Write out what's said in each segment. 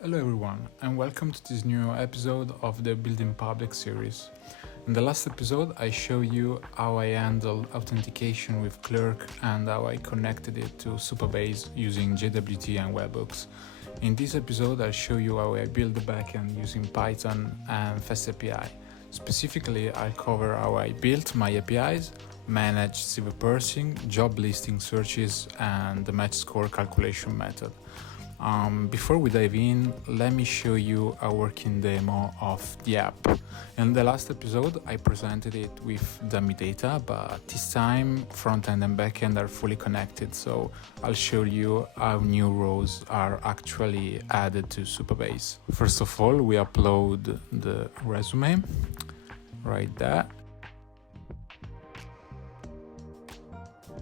Hello everyone, and welcome to this new episode of the Building Public series. In the last episode, I showed you how I handled authentication with Clerk and how I connected it to Supabase using JWT and webhooks. In this episode, I'll show you how I build the backend using Python and FastAPI. Specifically, I'll cover how I built my APIs, managed CV parsing, job listing searches, and the match score calculation method. Before we dive in, let me show you a working demo of the app. In the last episode, I presented it with dummy data, but this time front-end and back-end are fully connected, so I'll show you how new rows are actually added to Supabase. First of all, we upload the resume, right there.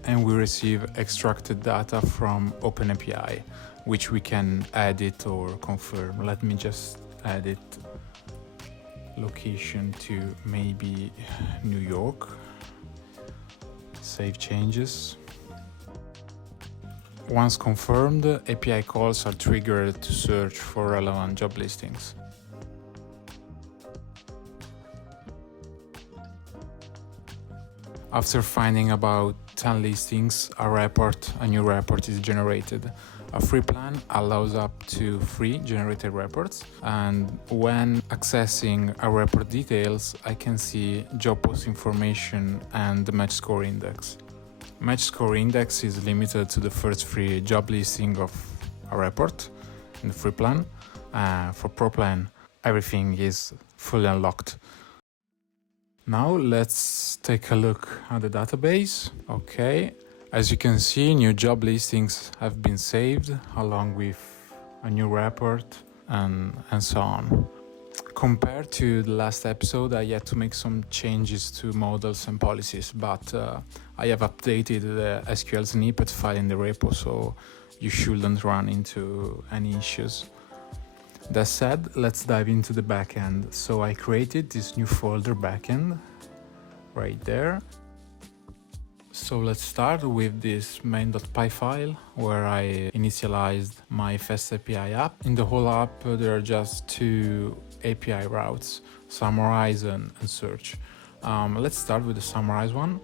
And we receive extracted data from OpenAPI, which we can edit or confirm. Let me just edit location to maybe New York. Save changes. Once confirmed, API calls are triggered to search for relevant job listings. After finding about 10 listings, a new report is generated. A free plan allows up to 3 generated reports, and when accessing a report details, I can see job post information and the match score index. Match score index is limited to the first 3 job listing of a report in the free plan. For pro plan, everything is fully unlocked. Now let's take a look at the database. Okay, as you can see, new job listings have been saved along with a new report and so on. Compared to the last episode, I had to make some changes to models and policies, but I have updated the SQL snippet file in the repo, so you shouldn't run into any issues. That said, let's dive into the backend. So I created this new folder backend right there. So let's start with this main.py file where I initialized my FastAPI app. In the whole app, there are just 2 API routes, summarize and search. Let's start with the summarize one,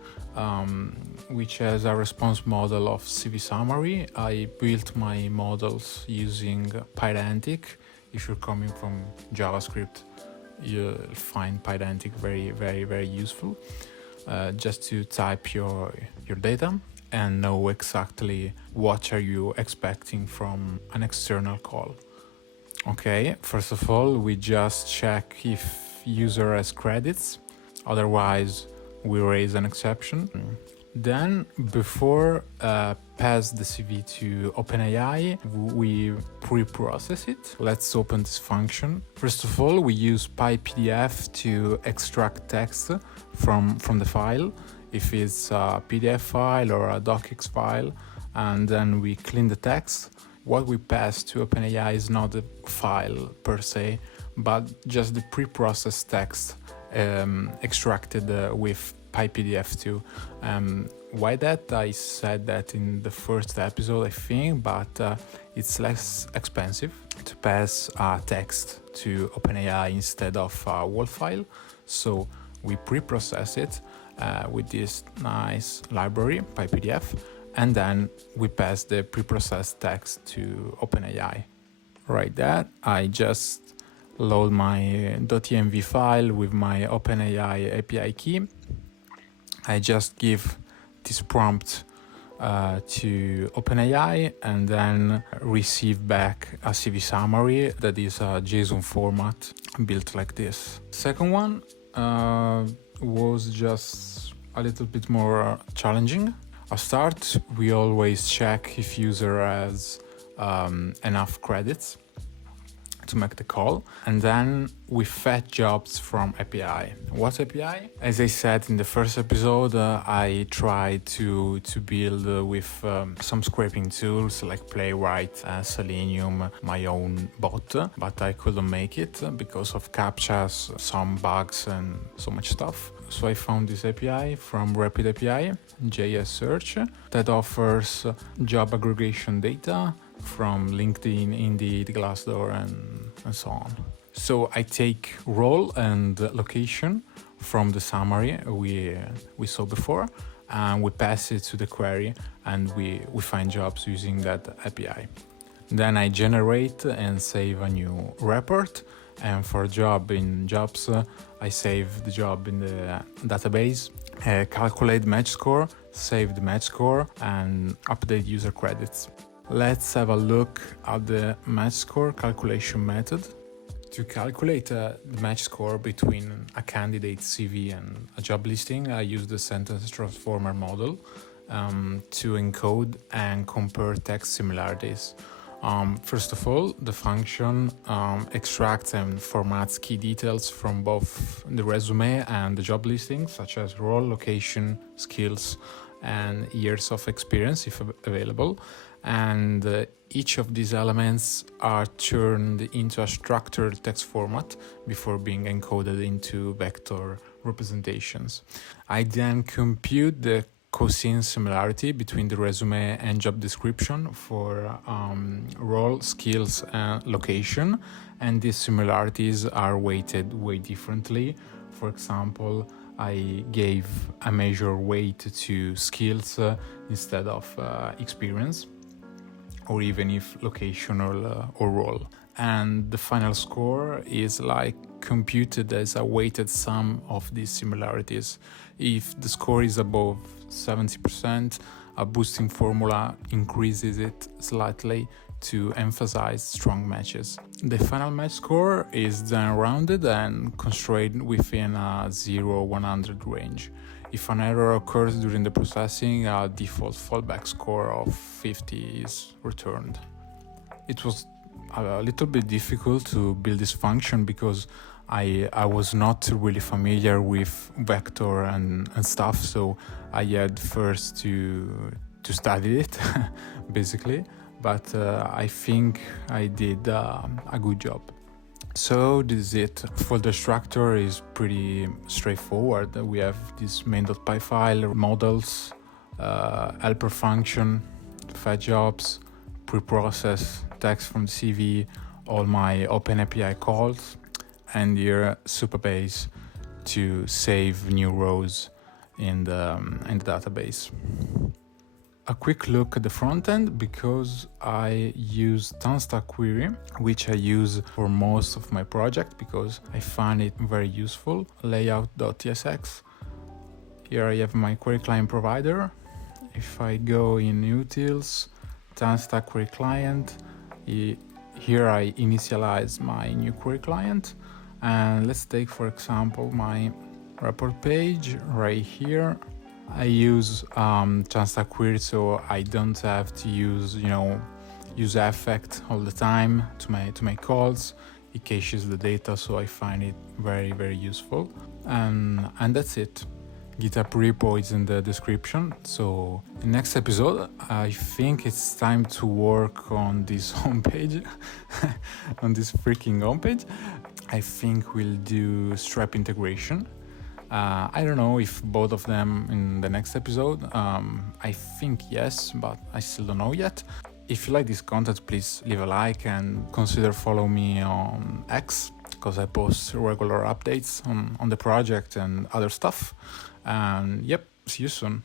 which has a response model of CV summary. I built my models using Pydantic. If you're coming from JavaScript, you'll find Pydantic very useful. Just to type your data and know exactly what are you expecting from an external call. Okay, first of all, we just check if user has credits, otherwise we raise an exception. Then, before pass the CV to OpenAI, we pre-process it. Let's open this function. First of all, we use PyPDF to extract text from the file, if it's a PDF file or a docx file, and then we clean the text. What we pass to OpenAI is not the file per se, but just the pre-processed text extracted with PyPDF2. Why that? I said that in the first episode, I think, but it's less expensive to pass text to OpenAI instead of a WAL file. So we pre-process it with this nice library, PyPDF, and then we pass the pre-processed text to OpenAI. Right there, I just load my .env file with my OpenAI API key. I just give this prompt to OpenAI and then receive back a CV summary that is a JSON format built like this. Second one was just a little bit more challenging. At start, we always check if user has enough credits to make the call, and then we fetch jobs from API. What API? As I said in the first episode, I tried to build with some scraping tools like Playwright, Selenium, my own bot, but I couldn't make it because of CAPTCHAs, some bugs and so much stuff. So I found this API from RapidAPI, JS Search, that offers job aggregation data, from LinkedIn, Indeed, Glassdoor, and so on. So I take role and location from the summary we saw before, and we pass it to the query, and we find jobs using that API. Then I generate and save a new report, and for job in jobs, I save the job in the database, calculate match score, save the match score, and update user credits. Let's have a look at the match score calculation method. To calculate the match score between a candidate's CV and a job listing, I use the sentence transformer model to encode and compare text similarities. First of all, the function extracts and formats key details from both the resume and the job listing, such as role, location, skills, and years of experience if available. And each of these elements are turned into a structured text format before being encoded into vector representations. I then compute the cosine similarity between the resume and job description for role, skills, and location, and these similarities are weighted way differently. For example, I gave a measure weight to skills instead of experience, or even if location or role. And the final score is like computed as a weighted sum of these similarities. If the score is above 70%, a boosting formula increases it slightly to emphasize strong matches. The final match score is then rounded and constrained within a 0-100 range. If an error occurs during the processing, a default fallback score of 50 is returned. It was a little bit difficult to build this function because I was not really familiar with vector and stuff, so I had first to study it, basically, but I think I did a good job. So this is it. For the structure is pretty straightforward. We have this main.py file, models, helper function, fetch jobs, preprocess, text from the CV, all my OpenAPI calls, and here Supabase to save new rows in the database. A quick look at the front end, because I use Tanstack query, which I use for most of my project because I find it very useful. Layout.tsx. Here I have my query client provider. If I go in utils, Tanstack query client, here I initialize my new query client. And let's take, for example, my report page right here. I use Tanstack query, so I don't have to use affect all the time to my calls. It caches the data, so I find it very, very useful. And that's it. Github Repo is in the description. So in the next episode, I think it's time to work on this homepage, on this freaking homepage. I think we'll do Stripe integration. I don't know if both of them in the next episode. I think yes, but I still don't know yet. If you like this content, please leave a like and consider follow me on X, because I post regular updates on the project and other stuff. And yep, see you soon.